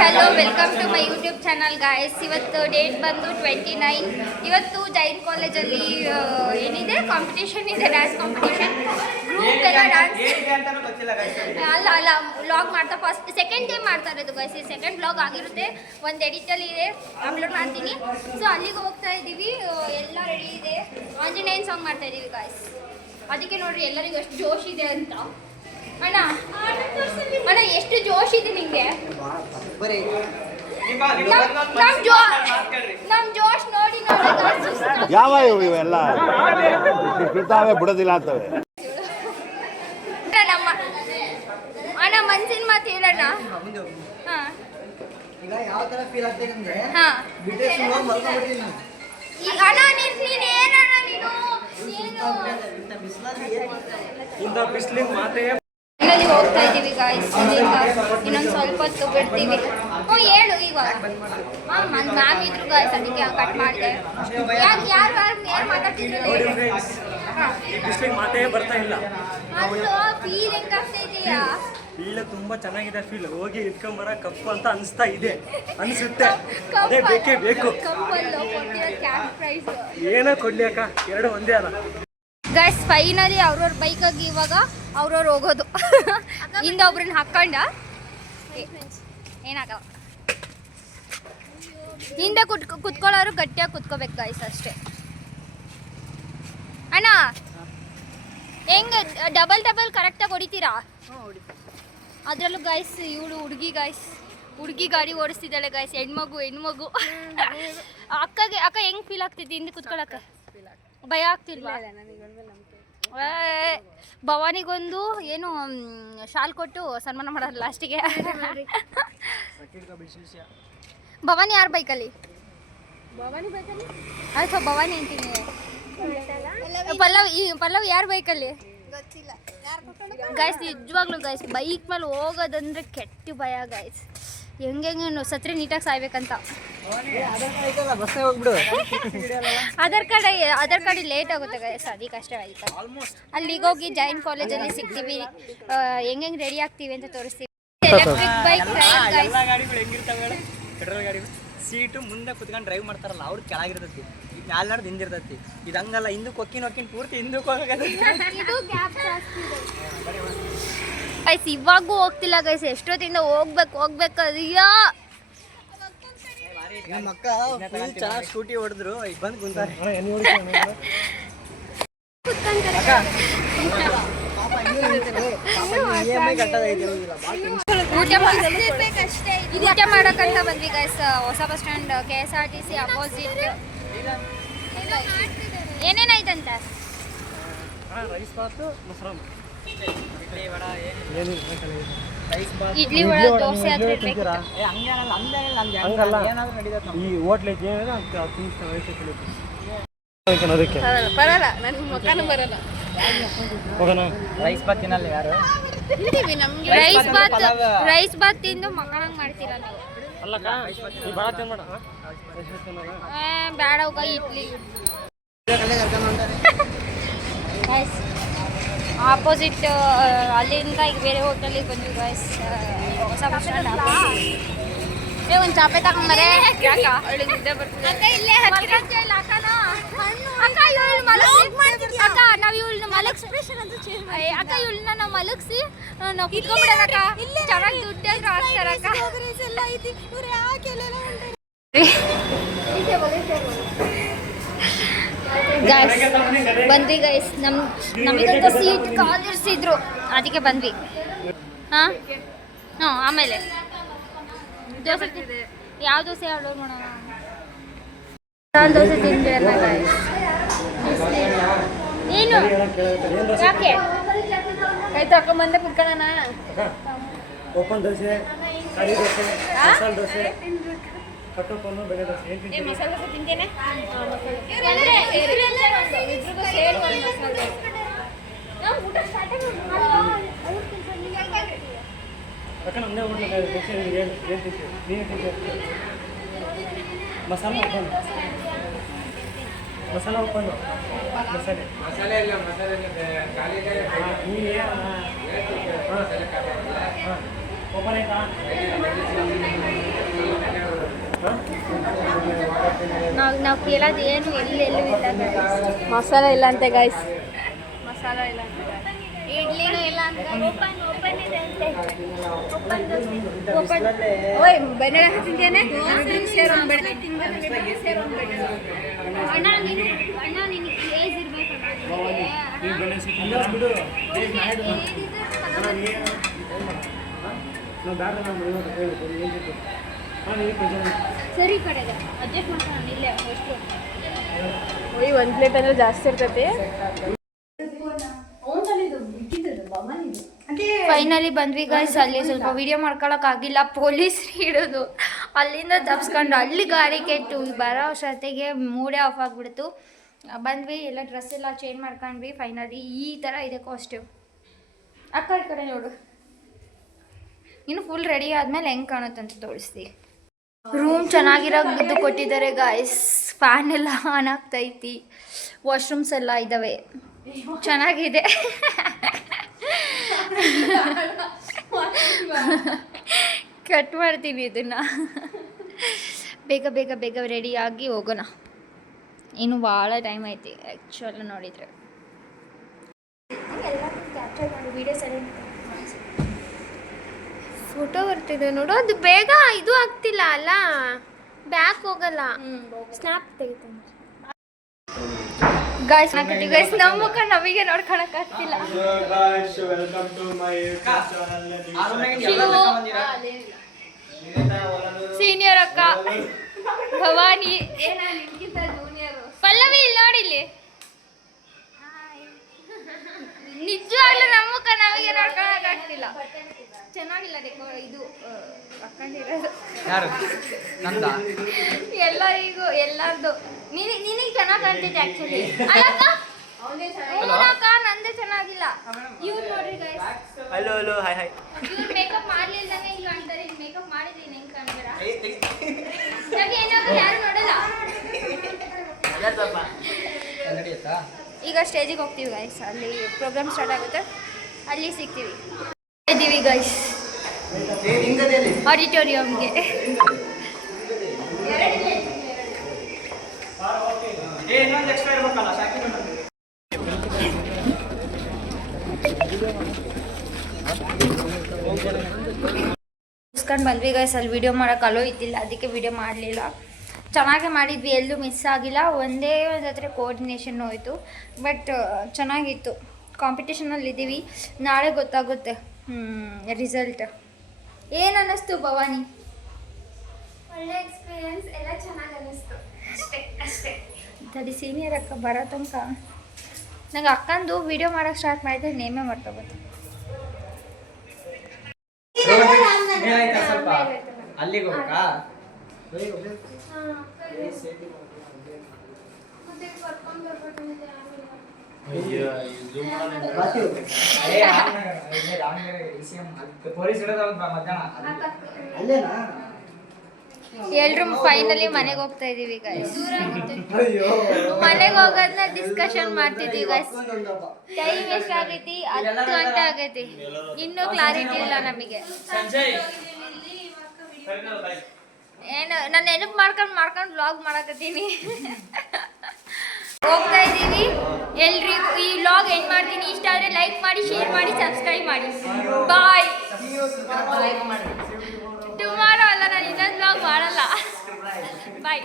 Hello welcome to my YouTube channel guys. ಇವತ್ತು date ಬಂದು 29. ಇವತ್ತು ಜೈನ್ ಕಾಲೇಜಲ್ಲಿ ಏನಿದೆ ಕಾಂಪಿಟೇಷನ್ ಇದೆ, ಡ್ಯಾನ್ಸ್ ಕಾಂಪಿಟೇಷನ್. ಗ್ರೂಪ್ ಎಲ್ಲ ಡ್ಯಾನ್ಸ್ ಅಲ್ಲ ವ್ಲಾಗ್ ಮಾಡ್ತಾ ಫಸ್ಟ್ ಸೆಕೆಂಡ್ ಟೈಮ್ ಮಾಡ್ತಾ ಇರೋದು ಗಾಯ್ಸ್. ಸೆಕೆಂಡ್ ವ್ಲಾಗ್ ಆಗಿರುತ್ತೆ, ಒಂದು ಎಡಿಟಲ್ಲಿ ಇದೆ, ಅಪ್ಲೋಡ್ ಮಾಡ್ತೀನಿ. ಸೊ ಅಲ್ಲಿಗೆ ಹೋಗ್ತಾ ಇದ್ದೀವಿ, ಎಲ್ಲ ರೆಡಿ ಇದೆ. ಆಂಜನೇಯನ್ ಸಾಂಗ್ ಮಾಡ್ತಾ ಇದ್ದೀವಿ ಗಾಯ್ಸ್. ಅದಕ್ಕೆ ನೋಡ್ರಿ ಎಲ್ಲರಿಗೂ ಎಷ್ಟು ಜೋಶ್ ಇದೆ ಅಂತ. ಅಣ್ಣ ಅಣ್ಣ ಎಷ್ಟು ಜೋಶ್ ಇದೆ ನಿಂಗೆ? ನಮ್ ಜೋಶ್ ನೋಡಿ ಯಾವ ಇವೆಲ್ಲ ಬಿಡ್ತಾವೆ ಬಿಡೋದಿಲ್ಲ ಅಂತವೆ. ನಮ್ಮ ಅಣ್ಣ ಮನ್ಸಿನ ಮಾತು ಹೇಳಣ್ಣ. ಅಣ್ಣ ನೀನ್ ಏನಣ್ಣ ನೀನು ಇಲ್ಲಿ ಹೋಗ್ತಾ ಇದ್ದೀವಿ ಗಾಯ್ಸ್. ಇನ್ನೊಂದು ಸ್ವಲ್ಪ ಹೊತ್ತು ಬಿಡ್ತೀವಿ. ಹೇಳು ಇವಾಗ. ಮ್ಯಾಮ್ ಇದ್ರು ಗಾಯ್ಸ್, ಅದಕ್ಕೆ ಕಟ್ ಮಾಡಿದೆ. ಯಾರು ಮಾತಾಡ್ತಿದ್ರು ಮಾತೇ ಬರ್ತಾ ಇಲ್ಲ. ಫೀಲ್ ಹೆಂಗಾಗ್ತಾ ಇದೆಯಾ? ಫೀಲ್ ತುಂಬಾ ಚೆನ್ನಾಗಿದೆ. ಫೀಲ್ ಹೋಗಿ ಇಟ್ಕೊಂಬರ ಕಪ್ಪು ಅಂತ ಅನಿಸ್ತಾ ಇದೆ, ಅನಿಸುತ್ತೆ. ಅದೇ ಬೇಕೇ ಬೇಕು. ಏನೋ ಕೊಡ್ಲಿ ಅಕ್ಕ, ಎರಡು ಒಂದೇ ಅಲ್ಲ ಗೈಸ್. ಫೈನಲಿ ಅವ್ರವ್ರ ಬೈಕಾಗಿ ಇವಾಗ ಅವ್ರವ್ರು ಹೋಗೋದು. ಹಿಂದೆ ಒಬ್ರನ್ನ ಹಾಕೊಂಡ ಏನಾಗ ಹಿಂದೆ ಕುತ್ಕೊಳ್ಳೋರು ಗಟ್ಟಿಯಾಗಿ ಕುತ್ಕೋಬೇಕು ಗೈಸ್, ಅಷ್ಟೇ. ಅಣ್ಣ ಹೆಂಗೆ ಡಬಲ್ ಕರೆಕ್ಟಾಗಿ ಹೊಡಿತೀರಾ? ಅದರಲ್ಲೂ ಗೈಸ್ ಇವಳು ಹುಡುಗಿ ಗಾಡಿ ಓಡಿಸ್ತಿದ್ದಾಳೆ ಗೈಸ್. ಹೆಣ್ಮಗು ಅಕ್ಕ ಹೆಂಗ್ ಫೀಲ್ ಆಗ್ತಿದ್ದೆ ಹಿಂದೆ ಕುತ್ಕೊಳಕ್ಕೆ? ಭಯ ಆಗ್ತಿಲ್ವಾ? ಭವಾನಿಗೊಂದು ಏನು ಶಾಲ್ ಕೊಟ್ಟು ಸನ್ಮಾನ ಮಾಡೋದು ಲಾಸ್ಟಿಗೆ. ಭವಾನಿ ಯಾರ ಬೈಕಲ್ಲಿ? ಆಯ್ತು ಭವಾನಿ ಅಂತೀನಿ. ಪಲ್ಲವ್ ಯಾರ ಬೈಕಲ್ಲಿ? ಗೈಸ್ ನಿಜವಾಗ್ಲೂ ಗೈಸ್ ಬೈಕ್ ಮೇಲೆ ಹೋಗೋದಂದ್ರೆ ಕೆಟ್ಟ ಭಯ ಗೈಸ್. ಹೆಂಗೆ ಸತ್ರೆ ನೀಟಾಗಿ ಸಾಯ್ಬೇಕಂತ. ಅದರ್ ಕಡೆ ಲೇಟ್ ಆಗುತ್ತೆ ಗೈಸ್, ಅದಕ್ಕೆ ಅಷ್ಟೇ ಆಯ್ತು. ಅಲ್ಲಿಗೆ ಹೋಗಿ ಜೈನ್ ಕಾಲೇಜಲ್ಲಿ ಸಿಗ್ತೀವಿ, ಹೆಂಗೆ ರೆಡಿ ಆಗ್ತೀವಿ ಅಂತ ತೋರಿಸ್ತೀವಿ. ಎಲೆಕ್ಟ್ರಿಕ್ ಬೈಕ್ ಪೆಟ್ರೋಲ್ ಗಾಡಿಗಳು ಸೀಟು ಮುಂದೆ ಕುತ್ಕೊಂಡು ಡ್ರೈವ್ ಮಾಡ್ತಾರಲ್ಲ, ಅವ್ರು ಕೆಳಗಿರ್ತೈತಿ, ಮ್ಯಾಲೆ ನಡ್ದು ಹಿಂದಿರ್ತೈತಿ. ಇದು ಹಂಗಲ್ಲ, ಹಿಂದಕ್ಕೆ ಹೊಕ್ಕಿನ ಪೂರ್ತಿ ಹಿಂದಕ್ಕೆ ಹೋಗೈತಿ. ಗೈಸ್ ಇವಾಗೂ ಹೋಗ್ತಿಲ್ಲ ಗೈಸ್, ಎಷ್ಟೊತ್ತಿಂದ ಹೋಗ್ಬೇಕು ಅಯ್ಯೋ. ನಮ್ಮ ಅಕ್ಕ ಚೆನ್ನಾಗಿ ಸ್ಕೂಟಿ ಹೊಡೆದ್ರು, ಈಗ ಬಂದು ಕುಂತಾರೆ. ಊಟ ಮಾಡಕ್ಕಂತ ಬಂದ್ವಿ ಗೈಸ್. ಹೊಸ ಬಸ್ ಸ್ಟ್ಯಾಂಡ್ KSRTC ಅಪೋಸಿಟ್. ಏನೇನಾಯ್ತಂತ? ಇಡ್ಲಿ ವಡ ದೋಸೆ ಈ ಹೋಟ್ಲಿಗೆ ಬರಲ್ಲ, ನನ್ನ ಮುಖನೂ ಬರಲ್ಲ. ರೈಸ್ ಬಾತ್ ತಿನ್ನಲ್ಲ ಯಾರು? ರೈಸ್ ಬಾತ್ ತಿಂದು ಮಕ್ಕಳಂಗ್ ಮಾಡ್ತೀರಾ ನೀವು? ಬೇಡ ಇಡ್ಲಿ. ಆಪೋಸಿಟ್ ಅಲ್ಲಿಂದ ಈಗ ಬೇರೆ ಹೋಟೆಲಿಗೆ ಬಂದ್ವಿ ಗೈಸ್. ಹೊಸ ಬಸ್ ಸ್ಟ್ಯಾಂಡ್ ಒಂದು ಚಾಪೆ ತಗೊಂಬರೆ. ಇವಳನ್ನ ನಾವು ಮಲಗಿಸಿ ನಾವು ಕುತ್ಕೊಂಡ್ಬಿಡೋದಕ್ಕ. ಚೆನ್ನಾಗಿ ದುಡ್ಡಾದ್ರು ಹಾಕ್ತಾರಕ್ಕ. ಬಂದ್ವಿ ಗೈಸ್. ನಮಗಂತ ಸೀಟ್ ಕಾದಿರಿಸಿದ್ರು, ಅದಕ್ಕೆ ಬಂದ್ವಿ. ಆಮೇಲೆ ದೋಸೆ ಯಾವ ದೋಸೆ ಆರ್ಡರ್ ಮಾಡೋಣ? ಮಸಾಲೆ ದೋಸೆ ತಿಂದಿರಲ್ಲ ಗೈಸ್. ಏನು ಯಾಕೆ ಕೈ ತಕೊಂಬಂದೆ ಕುತ್ಕೊಳ್ಳೋಣ? ಓಪನ್ ದೋಸೆ, ಕರಿ ದೋಸೆ, ಮಸಾಲೆ ದೋಸೆ, ಕಟ್ಟೋಪನ್ನು, ಬೆಳೆ ದೋಸೆ. ಮಸಾಲೆ ದೋಸೆ ತಿಂತೇನೆ. ಮಸಾಲೆ ಓಪನ್, ಮಸಾಲೆ ಓಪನ್, ಮಸಾಲೆ ಇಲ್ಲ, ಮಸಾಲೆ ನಾವು ಕೇಳೋದು ಏನು ಎಲ್ಲೆಲ್ಲೂ ಇಲ್ಲ guys. ಮಸಾಲ ಇಲ್ಲ ಅಂತೆ ಗಾಯ್ಸ್. ಮಸಾಲ ಇಲ್ಲ ಅಂತ ಇಡ್ಲಿನೂ ಇಲ್ಲ ಅಂತ ಓಪನ್ ಇದೆ ಅಂತೆ ಓಪನ್ ಓಯ್ ಬೆಣ್ಣೆ ತಿಂತೇನೆ ಅಣ್ಣ ನಿನಗೆ ಕ್ರೇಜ್ ಸರಿ ಕಡೆಗೆ ಅಡ್ಜಸ್ಟ್ ಮಾಡ್ಕೊಂಡು ಇಲ್ಲೇ ಎಷ್ಟು ಓಯ್ 1 ಪ್ಲೇಟ್ ಅಂದ್ರೆ ಜಾಸ್ತಿ ಇರ್ತೈತಿ. ಫೈನಲಿ ಬಂದ್ವಿ ಗೈಸ್. ಅಲ್ಲಿ ಸ್ವಲ್ಪ ವಿಡಿಯೋ ಮಾಡ್ಕೊಳಕ್ಕಾಗಿಲ್ಲ, ಪೊಲೀಸ್ ಹಿಡಿದು ಅಲ್ಲಿಂದ ತಪ್ಸ್ಕೊಂಡು ಅಲ್ಲಿ ಗಾಡಿ ಕೆಟ್ಟು ಬರೋ ಅಷ್ಟೊತ್ತಿಗೆ ಮೂಡೇ ಆಫ್ ಆಗಿಬಿಡ್ತು. ಬಂದ್ವಿ, ಎಲ್ಲ ಡ್ರೆಸ್ ಎಲ್ಲ ಚೇಂಜ್ ಮಾಡ್ಕೊಂಡ್ವಿ. ಫೈನಲಿ ಈ ಥರ ಇದೆ ಕಾಸ್ಟ್ಯೂಮ್. ಆ ಕಡೆ ನೋಡು, ಇನ್ನು ಫುಲ್ ರೆಡಿ ಆದಮೇಲೆ ಹೆಂಗೆ ಕಾಣುತ್ತಂತ ತೋರಿಸ್ತೀವಿ. ರೂಮ್ ಚೆನ್ನಾಗಿರೋದು ಕೊಟ್ಟಿದ್ದಾರೆ ಗಾಯ್ಸ್. ಫ್ಯಾನ್ ಎಲ್ಲ ಆನ್ ಆಗ್ತೈತಿ, ವಾಶ್ರೂಮ್ಸ್ ಎಲ್ಲ ಇದ್ದಾವೆ, ಚೆನ್ನಾಗಿದೆ. ಕಟ್ ಮಾಡ್ತೀನಿ ಇದನ್ನು. ಬೇಗ ಬೇಗ ಬೇಗ ರೆಡಿಯಾಗಿ ಹೋಗೋಣ, ಇನ್ನು ಭಾಳ ಟೈಮ್ ಐತಿ ಆ್ಯಕ್ಚುಲ್ ನೋಡಿದರೆ. ಎಲ್ಲ ಕ್ಯಾಪ್ಚರ್ ಮಾಡಿ ವೀಡಿಯೋಸ್ ಎಲ್ಲ ಫೋಟೋ ಬರ್ತಿದೆ ನೋಡು. ಅದು ಬೇಗ ಇದು ಆಗ್ತಿಲ್ಲ ಅಲ್ಲ, ಬ್ಯಾಕ್ ಹೋಗಲ್ಲ. Snap ತೆಗಿತಾನೆ guys. ಗೈಸ್ ನಮ್ಮ ಮುಖ ನಮಗೆ ನೋಡ್ಕೊಳಕ್ ಆಗ್ತಿಲ್ಲ. ಸೀನಿಯರ್ ಅಕ್ಕ ಭವಾನಿ, ಪಲ್ಲವಿ ಇಲ್ಲಿ ನೋಡಿಲ್ಲಿ. ನಿಜವಾಗ್ಲೂ ನಮ್ಮ ಮುಖ ನಮಗೆ ನೋಡ್ಕೊಳಕ್ ಆಗ್ತಿಲ್ಲ. ಚೆನ್ನಾಗಿಲ್ಲ ಇದು ಹಾಕೊಂಡಿರೋದು ಎಲ್ಲರಿಗೂ ಎಲ್ಲರದು. ನಿನಗೆ ಚೆನ್ನಾಗಿ ಕಾಣ್ತೈತೆ ಆ್ಯಕ್ಚುಲಿ ಅಲ್ಲಕ್ಕ. ನಂದೇ ಚೆನ್ನಾಗಿಲ್ಲ. ಇವ್ರು ನೋಡ್ರಿ guys, hello hello hi hi. ಇವ್ರು ಮೇಕಪ್ ಮಾಡ್ಲಿಲ್ದಂಗೆ ಹಿಂಗೆ ಕಾಣ್ತಾರೆ. ಮೇಕಪ್ ಮಾಡಿದ್ದೀನಿ ಹೆಂಗೆ ಕಾಣ್ತೀರಾ? ಯಾಕೆ ಏನಾದ್ರು ಯಾರು ನೋಡಲ್ಲ. ಈಗ ಸ್ಟೇಜಿಗೆ ಹೋಗ್ತೀವಿ ಗೈಸ್. ಅಲ್ಲಿ ಪ್ರೋಗ್ರಾಮ್ ಸ್ಟಾರ್ಟ್ ಆಗುತ್ತೆ, ಅಲ್ಲಿ ಸಿಗ್ತೀವಿ. ಇದ್ದೀವಿ ಗೈಸ್ ಆಡಿಟೋರಿಯಂಗೆ. ಮುಗಿಸ್ಕೊಂಡು ಬಂದ್ವಿ ಗೈಸ್. ಅಲ್ಲಿ ವಿಡಿಯೋ ಮಾಡೋಕೆ ಅಲೋ ಇದ್ದಿಲ್ಲ, ಅದಕ್ಕೆ ವಿಡಿಯೋ ಮಾಡಲಿಲ್ಲ. ಚೆನ್ನಾಗೇ ಮಾಡಿದ್ವಿ, ಎಲ್ಲೂ ಮಿಸ್ ಆಗಿಲ್ಲ. ಒಂದೇ ಒಂದು ಹತ್ರ ಕೋಆರ್ಡಿನೇಷನ್ ಹೋಯಿತು, ಬಟ್ ಚೆನ್ನಾಗಿತ್ತು. ಕಾಂಪಿಟೇಷನಲ್ಲಿ ಇದ್ದೀವಿ, ನಾಳೆ ಗೊತ್ತಾಗುತ್ತೆ ರಿಸಲ್ಟ್. ಏನು ಅನ್ನಿಸ್ತು ಭವಾನಿ? ಒಳ್ಳೆ ಎಕ್ಸ್ಪೀರಿಯನ್ಸ್, ಎಲ್ಲ ಚೆನ್ನಾಗಿ ಅನ್ನಿಸ್ತು. ಅಷ್ಟೇ ತಡಿ ಸೀನಿಯರ್ ಅಕ್ಕ ಬರೋ ತನಕ ನಂಗೆ ಅಕ್ಕಂದು ವಿಡಿಯೋ ಮಾಡೋಕ್ಕೆ ಸ್ಟಾರ್ಟ್ ಮಾಡಿದ್ರೆ ನೇಮೇ ಮಾಡ್ಕೊಬೋದು. ಸ್ವಲ್ಪ ಅಲ್ಲಿಗೆ ಹೋಗ್ಬೇಕಾ? ಮತ್ತೆ ಕರ್ಕೊಂಡು ಬರ್ಬೇಕಂತೆ ಎಲ್ರು ಫೈನಲಿ ಮನೆಗೆ ಹೋಗ್ತಾ ಇದೀವಿ ಗೈಸ್. ಮನೆಗೆ ಹೋಗೋದನ್ನ ಡಿಸ್ಕಷನ್ ಮಾಡ್ತಿದ್ದೀವಿ ಗೈಸ್. ಟೈಮ್ ಎಷ್ಟಾಗೈತಿ? 10 ಗಂಟೆ ಆಗೈತಿ, ಇನ್ನೂ ಕ್ಲಾರಿಟಿ ಇಲ್ಲ ನಮಗೆ. ಏನು ನಾನು ನೆನಪು ಮಾಡ್ಕೊಂಡು ವ್ಲಾಗ್ ಮಾಡಕತ್ತೀನಿ. ಹೋಗ್ತಾ ಇದ್ದೀವಿ. ಎಲ್ರಿಗೂ ಈ ವ್ಲಾಗ್ ಎಂಡ್ ಮಾಡ್ತೀನಿ. ಇಷ್ಟ ಆದರೆ ಲೈಕ್ ಮಾಡಿ, ಶೇರ್ ಮಾಡಿ, ಸಬ್ಸ್ಕ್ರೈಬ್ ಮಾಡಿ. ಬಾಯ್. ಟುಮಾರೋ ಅಲ್ಲ, ನಾನು ಇನ್ನೊಂದು ವ್ಲಾಗ್ ಮಾಡಲ್ಲ. ಬಾಯ್.